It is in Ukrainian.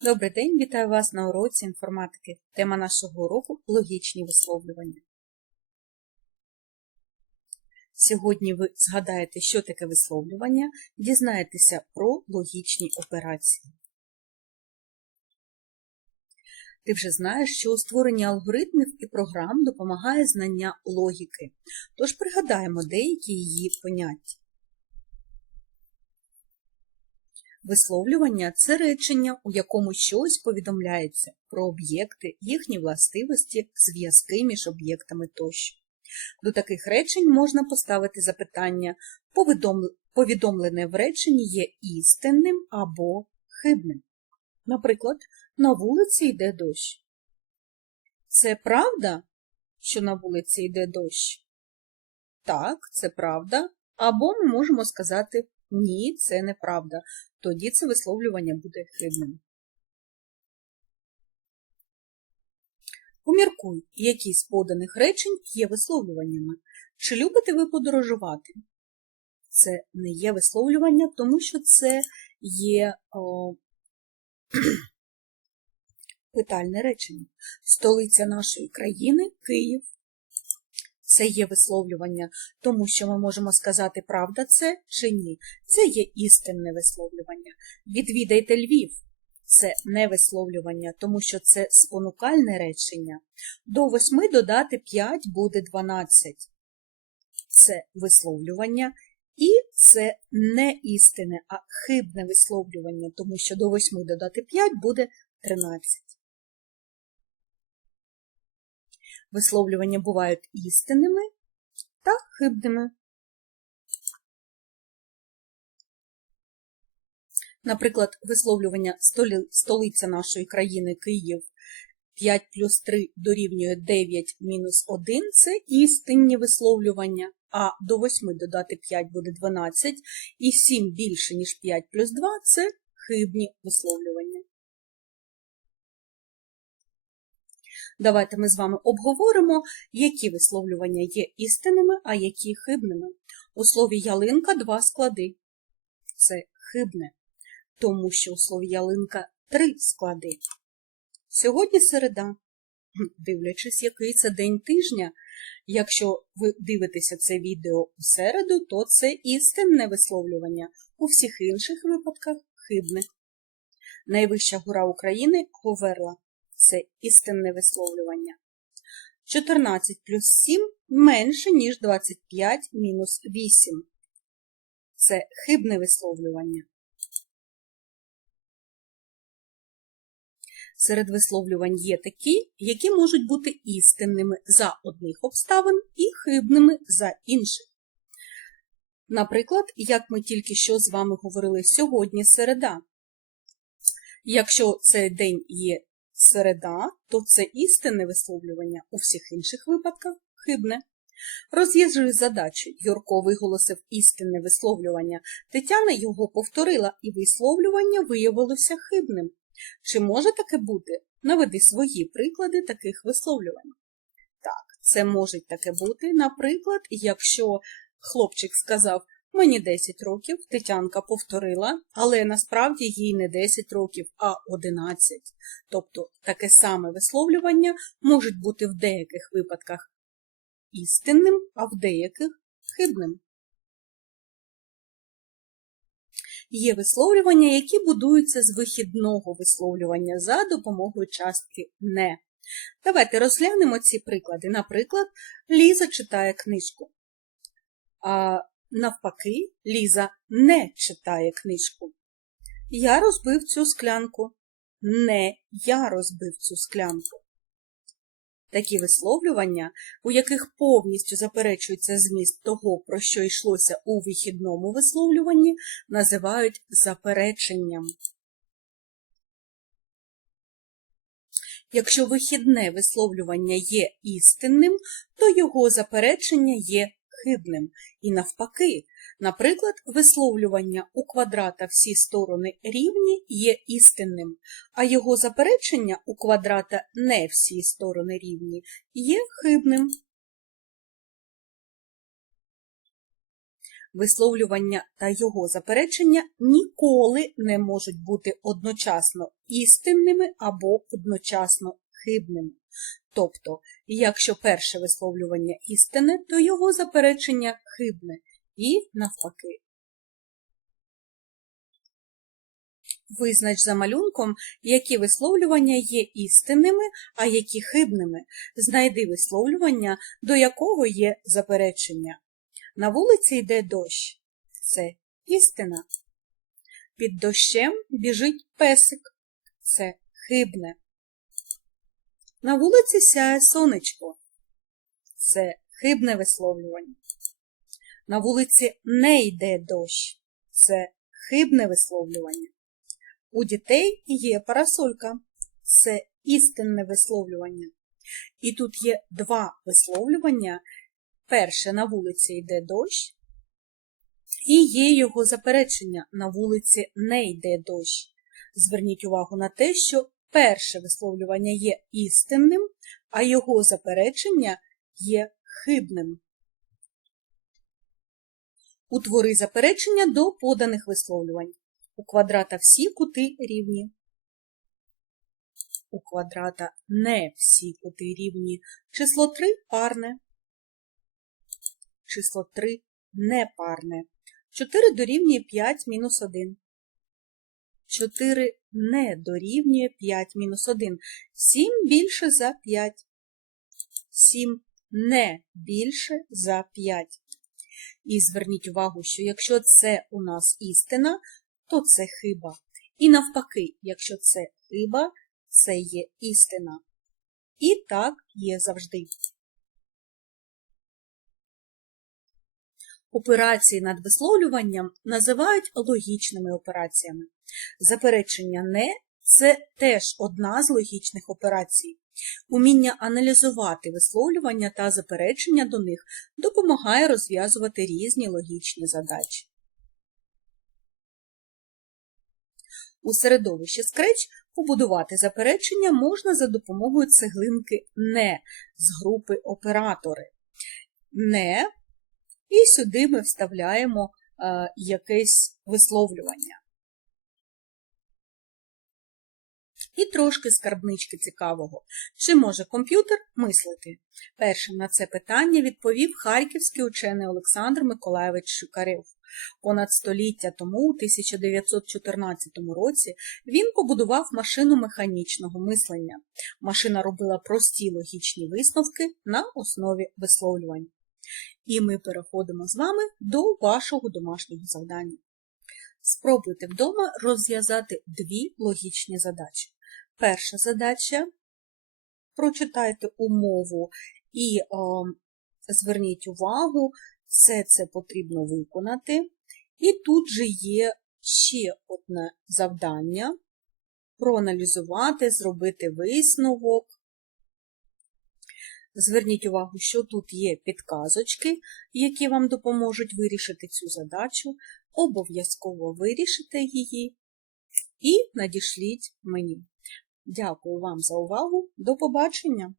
Добрий день, вітаю вас на уроці інформатики. Тема нашого уроку логічні висловлювання. Сьогодні ви згадаєте, що таке висловлювання, дізнаєтеся про логічні операції. Ти вже знаєш, що у створенні алгоритмів і програм допомагає знання логіки. Тож пригадаємо деякі її поняття. Висловлювання це речення, у якому щось повідомляється про об'єкти, їхні властивості, зв'язки між об'єктами тощо. До таких речень можна поставити запитання, повідомлене в реченні є істинним або хибним. Наприклад, на вулиці йде дощ. Це правда, що на вулиці йде дощ? Так, це правда. Або ми можемо сказати ні, це неправда. Тоді це висловлювання буде хибним. Поміркуй, які з поданих речень є висловлюваннями. Чи любите ви подорожувати? Це не є висловлювання, тому що це є о, питальне речення. Столиця нашої країни Київ. Це є висловлювання, тому що ми можемо сказати, правда це чи ні. Це є істинне висловлювання. Відвідайте Львів. Це не висловлювання, тому що це спонукальне речення. До 8 додати 5 буде 12. Це висловлювання. І це не істинне, а хибне висловлювання, тому що до 8 додати 5 буде 13. Висловлювання бувають істинними та хибними. Наприклад, висловлювання столиця нашої країни Київ 5 плюс 3 дорівнює 9 мінус 1 це істинні висловлювання, а до 8 додати 5 буде 12, і 7 більше, ніж 5 плюс 2 це хибні висловлювання. Давайте ми з вами обговоримо, які висловлювання є істинними, а які хибними. У слові ялинка два склади. Це хибне, тому що у слові ялинка три склади. Сьогодні середа. Дивлячись, який це день тижня. Якщо ви дивитеся це відео у середу, то це істинне висловлювання, у всіх інших випадках хибне. Найвища гора України Говерла це істинне висловлювання. 14 плюс 7 менше, ніж 25 мінус 8. Це хибне висловлювання. Серед висловлювань є такі, які можуть бути істинними за одних обставин і хибними за інших. Наприклад, як ми тільки що з вами говорили сьогодні середа. Якщо цей день є середа, то це істинне висловлювання у всіх інших випадках хибне. Розв'яжуй задачу. Юрко виголосив істинне висловлювання. Тетяна його повторила, і висловлювання виявилося хибним. Чи може таке бути? Наведи свої приклади таких висловлювань. Так, це може таке бути, наприклад, якщо хлопчик сказав Мені 10 років, Тетянка повторила, але насправді їй не 10 років, а 11. Тобто таке саме висловлювання можуть бути в деяких випадках істинним, а в деяких хибним. Є висловлювання, які будуються з вихідного висловлювання за допомогою частки не. Давайте розглянемо ці приклади. Наприклад, Ліза читає книжку. А Навпаки, Ліза не читає книжку. Я розбив цю склянку. Не я розбив цю склянку. Такі висловлювання, у яких повністю заперечується зміст того, про що йшлося у вихідному висловлюванні, називають запереченням. Якщо вихідне висловлювання є істинним, то його заперечення є хибним. І навпаки, наприклад, висловлювання у квадрата всі сторони рівні є істинним, а його заперечення у квадрата не всі сторони рівні є хибним. Висловлювання та його заперечення ніколи не можуть бути одночасно істинними або одночасно хибними. Тобто, якщо перше висловлювання істинне, то його заперечення хибне і навпаки. Визнач за малюнком, які висловлювання є істинними, а які хибними. Знайди висловлювання, до якого є заперечення. На вулиці йде дощ. Це істина. Під дощем біжить песик. Це хибне. На вулиці сяє сонечко. Це хибне висловлювання. На вулиці не йде дощ. Це хибне висловлювання. У дітей є парасолька. Це істинне висловлювання. І тут є два висловлювання. Перше на вулиці йде дощ, і є його заперечення на вулиці не йде дощ. Зверніть увагу на те, що перше висловлювання є істинним, а його заперечення є хибним. Утвори заперечення до поданих висловлювань. У квадрата всі кути рівні. У квадрата не всі кути рівні. Число 3 парне. Число 3 непарне. 4 дорівнює 5 мінус 1. 4 не дорівнює 5 мінус 1. 7 більше за 5. 7 не більше за 5. І зверніть увагу, що якщо це у нас істина, то це хиба. І навпаки, якщо це хиба, це є істина. І так є завжди. Операції над висловлюванням називають логічними операціями. Заперечення не це теж одна з логічних операцій. Уміння аналізувати висловлювання та заперечення до них допомагає розв'язувати різні логічні задачі. У середовищі Scratch побудувати заперечення можна за допомогою цеглинки «не» з групи оператори. «Не» і сюди ми вставляємо е, якесь висловлювання. І трошки скарбнички цікавого. Чи може комп'ютер мислити? Першим на це питання відповів харківський учений Олександр Миколаєвич Шикарев. Понад століття тому, у 1914 році, він побудував машину механічного мислення. Машина робила прості логічні висновки на основі висловлювань. І ми переходимо з вами до вашого домашнього завдання. Спробуйте вдома розв'язати дві логічні задачі. Перша задача прочитайте умову і о, зверніть увагу, все це потрібно виконати. І тут же є ще одне завдання проаналізувати, зробити висновок. Зверніть увагу, що тут є підказочки, які вам допоможуть вирішити цю задачу. Обов'язково вирішите її і надішліть мені. Дякую вам за увагу. До побачення!